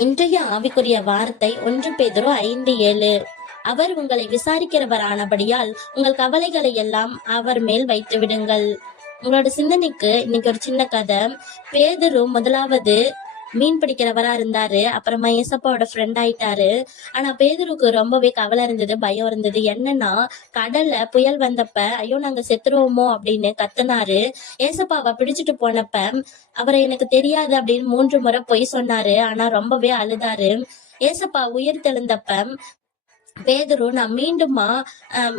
இன்றைய ஆவிக்குரிய வார்த்தை 1 பேதுரு 5:7. அவர் உங்களை விசாரிக்கிறவரானபடியால் உங்கள் கவலைகளை எல்லாம் அவர் மேல் வைத்து விடுங்கள். உங்களோட சிந்தனைக்கு இன்னைக்கு ஒரு சின்ன கதை. பேதுரு முதலாவது மீன் பிடிக்கிறவரா இருந்தாரு. அப்புறமா ஏசப்பாவோட ஃப்ரெண்ட் ஆயிட்டாரு. ஆனா பேதுருக்கு ரொம்பவே கவலை இருந்தது, பயம் இருந்தது. என்னன்னா, கடல்ல புயல் வந்தப்ப ஐயோ நாங்க செத்துருவோமோ அப்படின்னு கத்துனாரு. ஏசப்பாவை பிடிச்சிட்டு போனப்ப அவரை எனக்கு தெரியாது அப்படின்னு 3 முறை பொய் சொன்னாரு. ஆனா ரொம்பவே அழுதாரு. ஏசப்பா உயிர் தெழுந்தப்ப பேதுரு நான் மீண்டுமா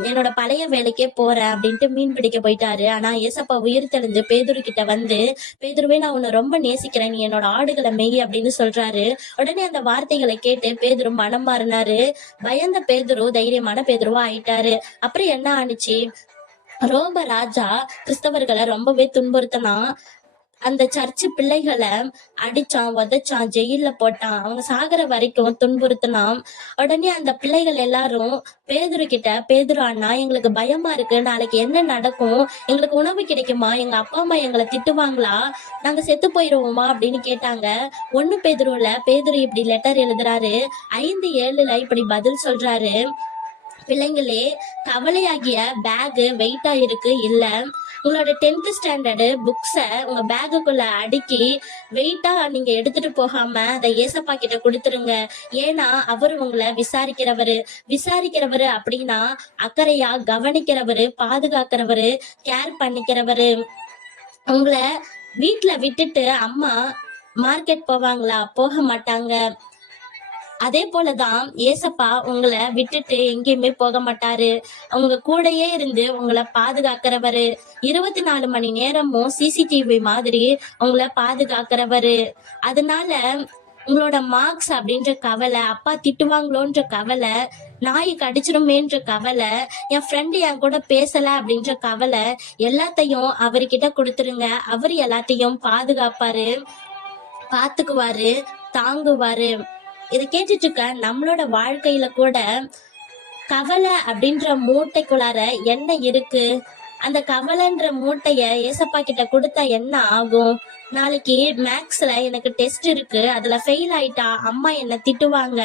என்னோட பழைய வேலைக்கே போறேன் அப்படின்ட்டு மீன் பிடிக்க போயிட்டாரு. ஆனா ஏசப்பா உயிர் தெளிஞ்சு பேதுரு கிட்ட வந்து, பேதுருவே நான் உன்னை ரொம்ப நேசிக்கிறேன், நீ என்னோட ஆடுகளை மேய் அப்படின்னு சொல்றாரு. உடனே அந்த வார்த்தைகளை கேட்டு பேதுரு மனம் மாறினாரு. பயந்த பேதுரு தைரியமான பேதுருவா ஆயிட்டாரு. அப்புறம் என்ன ஆனிச்சு, ரோம ராஜா கிறிஸ்தவர்களை ரொம்பவே துன்புறுத்தினா. அந்த சர்ச்சு பிள்ளைகளை அடிச்சான், உதைச்சான், ஜெயில போட்டான். அவங்க சாகுற வரைக்கும் துன்புறுத்தினான். உடனே அந்த பிள்ளைகள் எல்லாரும் பேதுரு கிட்ட, பேதுரு அண்ணா எங்களுக்கு பயமா இருக்கு, நாளைக்கு என்ன நடக்கும், எங்களுக்கு உணவு கிடைக்குமா, எங்க அப்பா அம்மா எங்களை திட்டுவாங்களா, நாங்க செத்து போயிருவோமா அப்படின்னு கேட்டாங்க. 1 பேதுருல பேதுரு இப்படி லெட்டர் எழுதுறாரு. 5:7 இப்படி பதில் சொல்றாரு. பிள்ளைங்களே, கவலையாகிய பேகு வெயிட்டா இருக்கு இல்ல, உங்களோட 10th ஸ்டாண்டர்டு புக்ஸ உங்க பேகுக்குள்ள அடுக்கி வெயிட்டா நீங்க எடுத்துட்டு போகாம அதை ஏசப்பா கிட்ட கொடுத்துருங்க. ஏன்னா அவர் உங்களை விசாரிக்கிறவரு அப்படின்னா அக்கறையா கவனிக்கிறவரு, பாதுகாக்கிறவரு, கேர் பண்ணிக்கிறவரு. உங்களை வீட்டுல விட்டுட்டு அம்மா மார்க்கெட் போவாங்களா? போக மாட்டாங்க. அதே போலதான் ஏசப்பா உங்களை விட்டுட்டு எங்கேயுமே போக மாட்டாரு. உங்க கூடயே இருந்து உங்களை பாதுகாக்கிறவரு. 24 மணி நேரமும் சிசிடிவி மாதிரி உங்களை பாதுகாக்கிறவரு. அதனால உங்களோட மார்க்ஸ் அப்படின்ற கவலை, அப்பா திட்டுவாங்களோன்ற கவலை, நாய் கடிச்சிருமேன்ற கவலை, என் ஃப்ரெண்டு என் கூட பேசல அப்படின்ற கவலை எல்லாத்தையும் அவர்கிட்ட கொடுத்துருங்க. அவர் எல்லாத்தையும் பாதுகாப்பாரு, பாத்துக்குவாரு, தாங்குவாரு. இதை கேட்டுட்டு இருக்க நம்மளோட வாழ்க்கையில கூட கவலை அப்படின்ற மூட்டைக்குள்ளார என்ன இருக்கு? அந்த கவலைன்ற மூட்டைய ஏசப்பா கிட்ட கொடுத்தா என்ன ஆகும்? நாளைக்கு மேக்ஸ்ல எனக்கு டெஸ்ட் இருக்கு, அதுல ஃபெயில் ஆயிட்டா அம்மா என்ன திட்டுவாங்க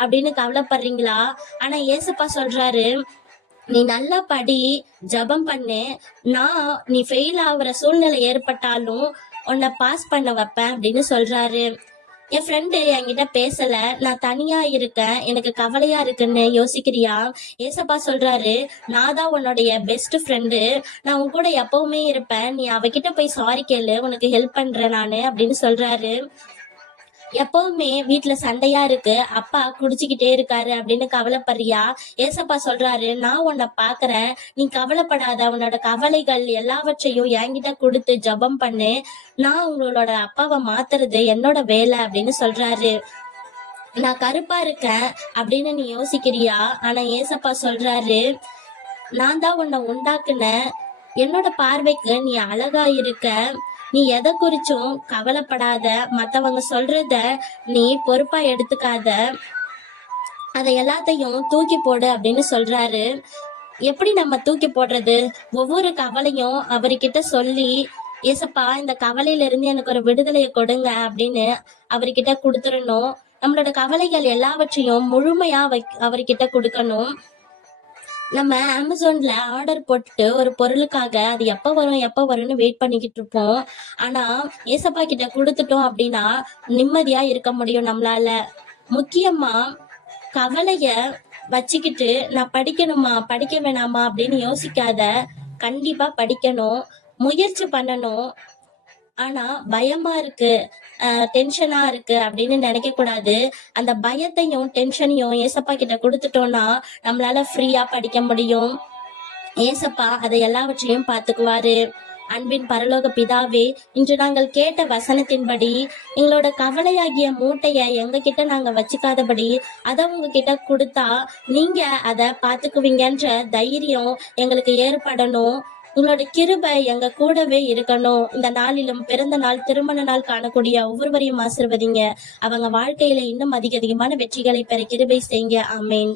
அப்படின்னு கவலைப்படுறீங்களா? ஆனா ஏசப்பா சொல்றாரு, நீ நல்லா படி, ஜபம் பண்ணு, நீ ஃபெயில் ஆகுற சூழ்நிலை ஏற்பட்டாலும் உன்னை பாஸ் பண்ண வைப்பேன் அப்படின்னு சொல்றாரு. என் ஃப்ரெண்டு என்கிட்ட பேசல, நான் தனியா இருக்கேன், எனக்கு கவலையா இருக்குன்னு யோசிக்கிறியா? ஏசப்பா சொல்றாரு, நான் தான் உன்னுடைய பெஸ்ட் ஃப்ரெண்டு, நான் உன் கூட எப்பவுமே இருப்பேன், நீ அவகிட்ட போய் சாரி கேளு, உனக்கு ஹெல்ப் பண்றேன் நானு அப்படின்னு சொல்றாரு. எப்பவுமே வீட்டுல சண்டையா இருக்கு, அப்பா குடிச்சுக்கிட்டே இருக்காரு அப்படின்னு கவலைப்படுறியா? ஏசப்பா சொல்றாரு, நான் உன்னை பாக்குறேன், நீ கவலைப்படாத, உன்னோட கவலைகள் எல்லாவற்றையும் என்கிட்ட கொடுத்து ஜபம் பண்ணு, நான் உங்களோட அப்பாவை மாத்துறது என்னோட வேலை அப்படின்னு சொல்றாரு. நான் கருப்பா இருக்கேன் அப்படின்னு நீ யோசிக்கிறியா? ஆனா ஏசப்பா சொல்றாரு, நான் தான் உன்னை உண்டாக்குன, என்னோட பார்வைக்கு நீ அழகா இருக்க, நீ எதை குறிச்சும் கவலைப்படாத, மத்தவங்க சொல்றத நீ பொறுப்பா எடுத்துக்காத, அதை எல்லாத்தையும் தூக்கி போடு அப்படின்னு சொல்றாரு. எப்படி நம்ம தூக்கி போடுறது? ஒவ்வொரு கவலையும் அவர்கிட்ட சொல்லி, ஏசப்பா இந்த கவலையில இருந்து எனக்கு ஒரு விடுதலையை கொடுங்க அப்படின்னு அவர்கிட்ட கொடுத்துடணும். நம்மளோட கவலைகள் எல்லாவற்றையும் முழுமையா அவர்கிட்ட கொடுக்கணும். நம்ம அமேசான்ல ஆர்டர் போட்டுட்டு ஒரு பொருளுக்காக அது எப்ப வரும்னு வெயிட் பண்ணிக்கிட்டு இருப்போம். ஆனா ஏசப்பா கிட்ட கொடுத்துட்டோம் அப்படின்னா நிம்மதியா இருக்க முடியும் நம்மளால. முக்கியமா கவலைய வச்சுக்கிட்டு நான் படிக்கணுமா படிக்க வேணாமா அப்படின்னு யோசிக்காத. கண்டிப்பா படிக்கணும், முயற்சி பண்ணணும். ஆனா பயமா இருக்கு, டென்ஷனா இருக்கு அப்படின்னு நினைக்க கூடாது. அந்த பயத்தையும் டென்ஷனையும் ஏசப்பா கிட்ட கொடுத்துட்டோம்னா நம்மளால ஃப்ரீயா படிக்க முடியும். ஏசப்பா அதை எல்லாவற்றையும் பார்த்துக்குவாரு. அன்பின் பரலோக பிதாவே, இன்று நாங்கள் கேட்ட வசனத்தின்படி எங்களோட கவலையாகிய மூட்டைய எங்க கிட்ட நாங்க வச்சுக்காதபடி அதை உங்ககிட்ட கொடுத்தா நீங்க அதை பார்த்துக்குவீங்கன்ற தைரியம் எங்களுக்கு ஏற்படணும். உங்களோட கிருபை எங்க கூடவே இருக்கணும். இந்த நாளிலும் பிறந்த நாள், திருமண நாள் காணக்கூடிய ஒவ்வொருவரையும் ஆசிர்வதிங்க. அவங்க வாழ்க்கையில இன்னும் அதிகமான வெற்றிகளை பெற கிருபை செய்யுங்க. ஆமேன்.